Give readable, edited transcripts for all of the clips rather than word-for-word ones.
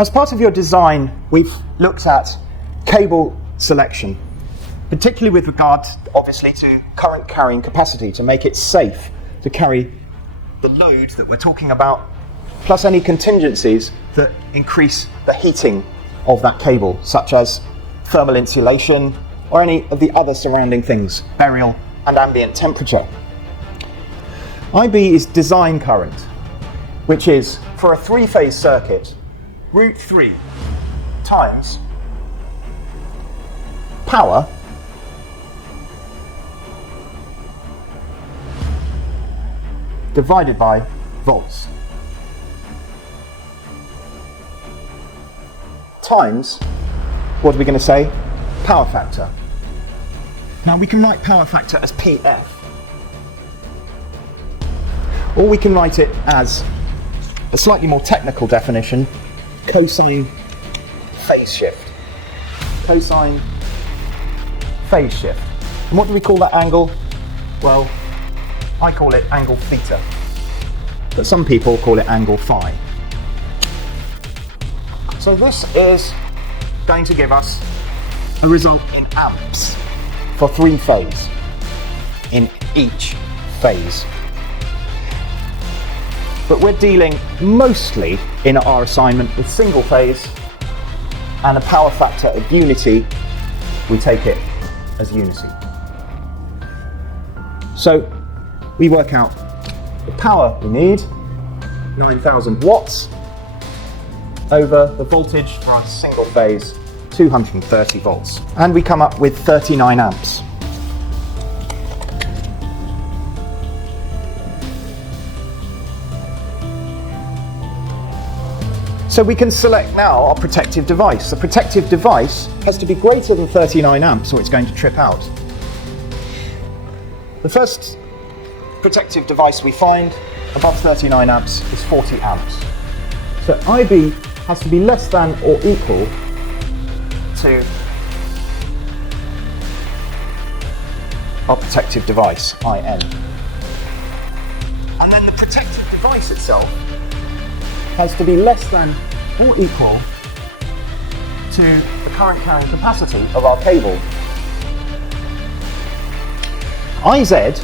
As part of your design, we've looked at cable selection, particularly with regard, obviously, to current carrying capacity, to make it safe to carry the load that we're talking about, plus any contingencies that increase the heating of that cable, such as thermal insulation or any of the other surrounding things, burial and ambient temperature. IB is design current, which is, for a three-phase circuit, √3 times power divided by volts times, what are we going to say? Power factor. Now we can write power factor as PF, or we can write it as a slightly more technical definition, cosine phase shift. Cosine phase shift. And what do we call that angle? Well, I call it angle theta, but some people call it angle phi. So this is going to give us a result in amps for three phase in each phase. But we're dealing mostly in our assignment with single phase, and a power factor of unity, we take it as unity. So we work out the power we need, 9,000 watts, over the voltage for a single phase, 230 volts. And we come up with 39 amps. So we can select now our protective device. The protective device has to be greater than 39 amps or it's going to trip out. The first protective device we find above 39 amps is 40 amps. So IB has to be less than or equal to our protective device, IN. And then the protective device itself has to be less than or equal to the current carrying capacity of our cable. IZ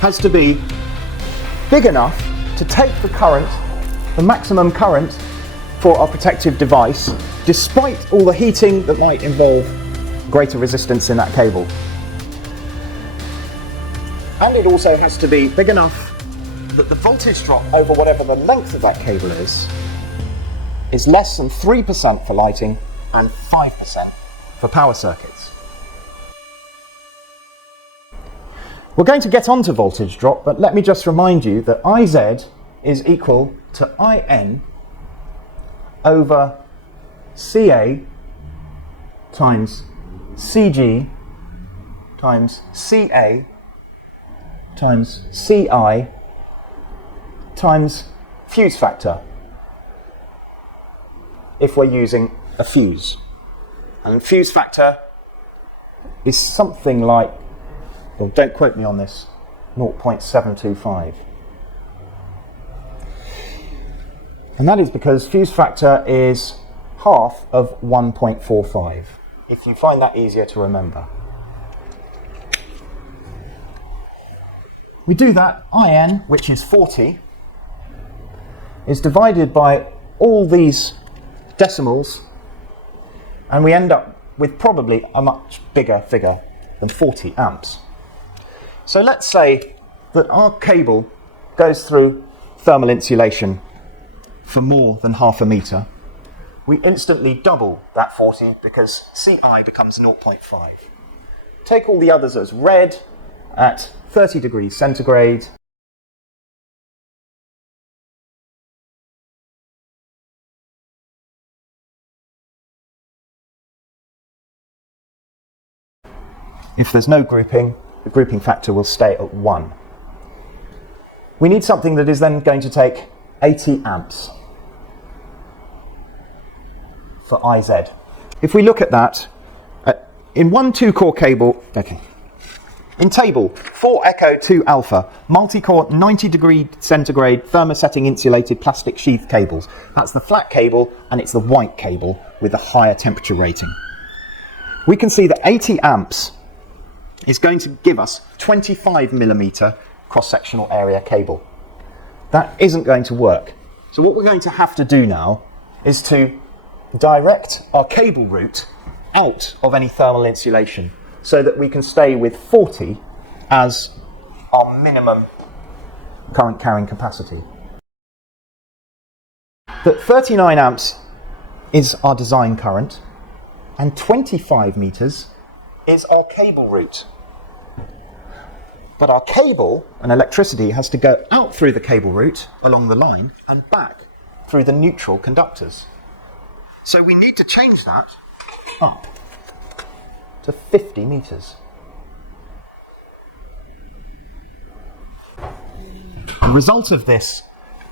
has to be big enough to take the current, the maximum current for our protective device, despite all the heating that might involve greater resistance in that cable. And it also has to be big enough that the voltage drop over whatever the length of that cable is less than 3% for lighting and 5% for power circuits. We're going to get onto voltage drop, but let me just remind you that IZ is equal to IN over CA times CG times CA times CI times fuse factor, if we're using a fuse. And fuse factor is something like, well, don't quote me on this, 0.725. And that is because fuse factor is half of 1.45, if you find that easier to remember. We do that, IN, which is 40, is divided by all these decimals, and we end up with probably a much bigger figure than 40 amps. So let's say that our cable goes through thermal insulation for more than half a metre. We instantly double that 40 because CI becomes 0.5. Take all the others as red at 30 degrees centigrade. If there's no grouping, the grouping factor will stay at 1. We need something that is then going to take 80 amps for IZ. If we look at that, in one 2-core cable, okay, In table 4 echo 2 alpha, multi-core 90-degree centigrade thermosetting insulated plastic sheath cables. That's the flat cable, and it's the white cable with the higher temperature rating. We can see that 80 amps is going to give us 25mm cross-sectional area cable. That isn't going to work. So what we're going to have to do now is to direct our cable route out of any thermal insulation so that we can stay with 40 as our minimum current carrying capacity. That 39 amps is our design current and 25 meters is our cable route. But our cable and electricity has to go out through the cable route along the line and back through the neutral conductors. So we need to change that up to 50 meters. The result of this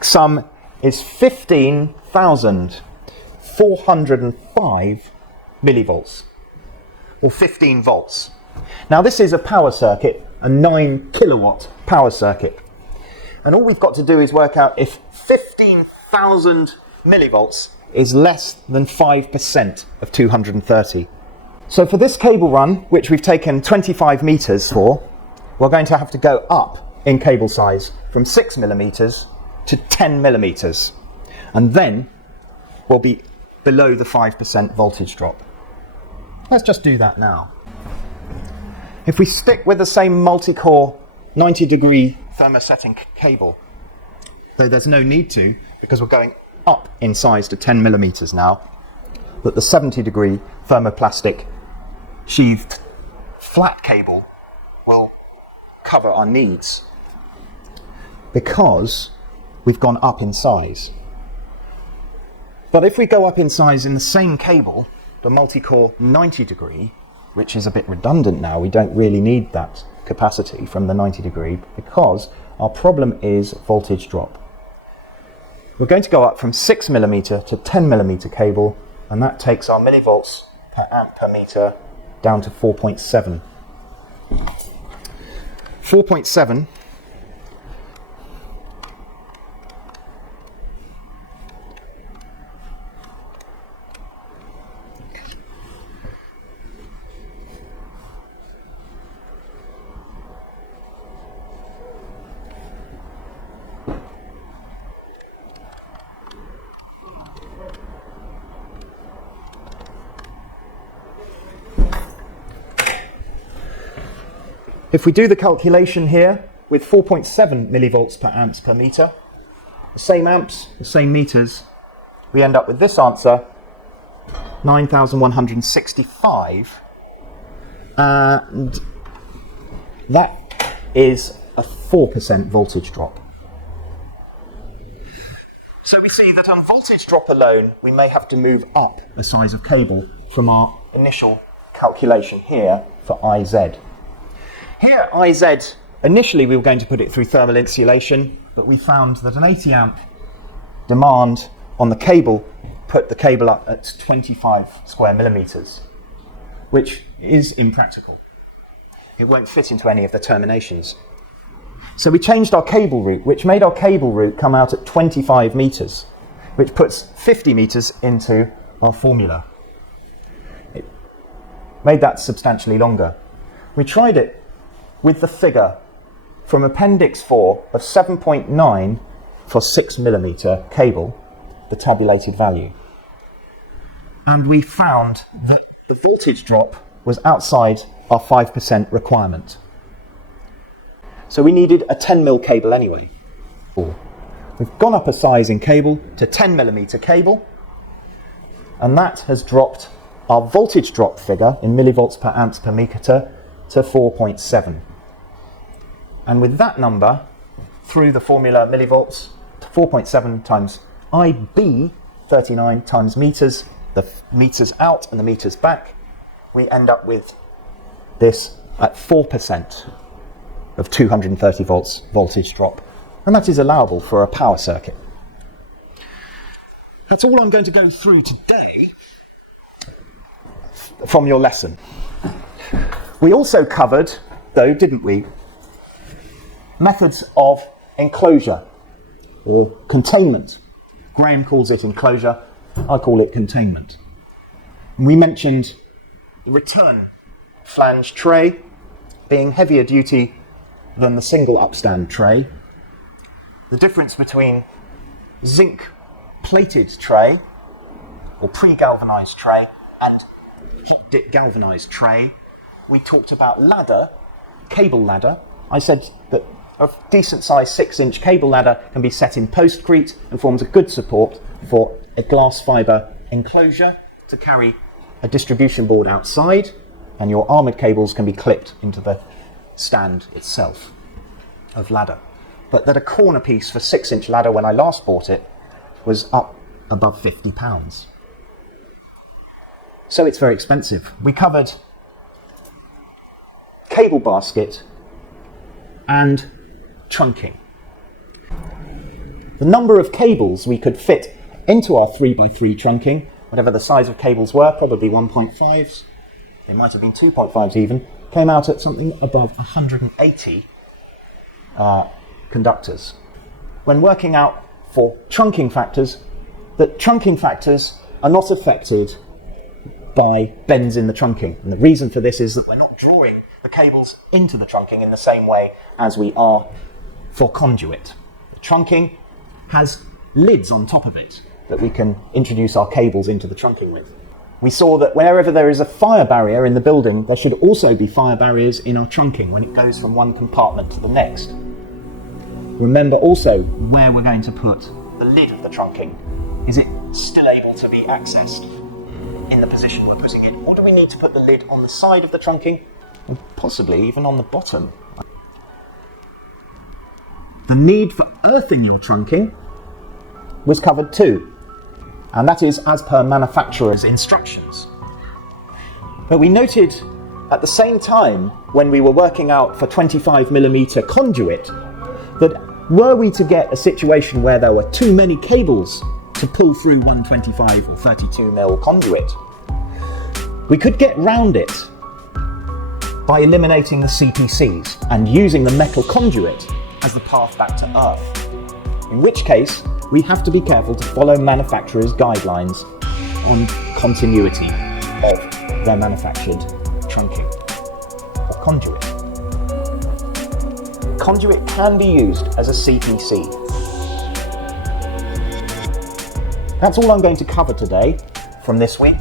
sum is 15,405 millivolts, or 15 volts. Now this is a power circuit, a 9 kilowatt power circuit. And all we've got to do is work out if 15,000 millivolts is less than 5% of 230. So for this cable run, which we've taken 25 meters for, we're going to have to go up in cable size from 6mm to 10mm. And then we'll be below the 5% voltage drop. Let's just do that now. If we stick with the same multi-core 90-degree thermosetting cable, though there's no need to, because we're going up in size to 10mm now, that the 70-degree thermoplastic sheathed flat cable will cover our needs because we've gone up in size. But if we go up in size in the same cable, the multi-core 90-degree, which is a bit redundant now, we don't really need that capacity from the 90-degree because our problem is voltage drop. We're going to go up from 6mm to 10mm cable, and that takes our millivolts per amp per meter down to 4.7. 4.7 If we do the calculation here with 4.7 millivolts per amps per meter, the same amps, the same meters, we end up with this answer, 9,165, and that is a 4% voltage drop. So we see that on voltage drop alone, we may have to move up the size of cable from our initial calculation here for IZ. Here, IZ, initially we were going to put it through thermal insulation, but we found that an 80 amp demand on the cable put the cable up at 25 square millimeters, which is impractical. It won't fit into any of the terminations. So we changed our cable route, which made our cable route come out at 25 meters, which puts 50 meters into our formula. It made that substantially longer. We tried it with the figure from Appendix 4 of 7.9 for 6mm cable, the tabulated value. And we found that the voltage drop was outside our 5% requirement. So we needed a 10mm cable anyway. We've gone up a size in cable to 10mm cable, and that has dropped our voltage drop figure in millivolts per amps per meter to 4.7. And with that number, through the formula millivolts, 4.7 times IB, 39 times meters, the meters out and the meters back, we end up with this at 4% of 230 volts voltage drop. And that is allowable for a power circuit. That's all I'm going to go through today from your lesson. We also covered though, didn't we? Methods of enclosure or containment. Graham calls it enclosure, I call it containment. We mentioned the return flange tray being heavier duty than the single upstand tray. The difference between zinc plated tray or pre-galvanized tray and hot dip galvanized tray. We talked about ladder, cable ladder. I said that a decent size 6-inch cable ladder can be set in postcrete and forms a good support for a glass fibre enclosure to carry a distribution board outside, and your armoured cables can be clipped into the stand itself of ladder. But that a corner piece for 6-inch ladder when I last bought it was up above £50. So it's very expensive. We covered cable basket and trunking. The number of cables we could fit into our 3x3 trunking, whatever the size of cables were, probably 1.5s, they might have been 2.5s even, came out at something above 180 conductors. When working out for trunking factors, that trunking factors are not affected by bends in the trunking. And the reason for this is that we're not drawing the cables into the trunking in the same way as we are for conduit. The trunking has lids on top of it that we can introduce our cables into the trunking with. We saw that wherever there is a fire barrier in the building, there should also be fire barriers in our trunking when it goes from one compartment to the next. Remember also where we're going to put the lid of the trunking. Is it still able to be accessed in the position we're putting it? Or do we need to put the lid on the side of the trunking? And possibly even on the bottom. The need for earthing your trunking was covered too, and that is as per manufacturer's instructions. But we noted at the same time, when we were working out for 25mm conduit, that were we to get a situation where there were too many cables to pull through 125 or 32mm conduit, we could get round it by eliminating the CPCs and using the metal conduit as the path back to earth. In which case, we have to be careful to follow manufacturers' guidelines on continuity of their manufactured trunking or conduit. Conduit can be used as a CPC. That's all I'm going to cover today from this week.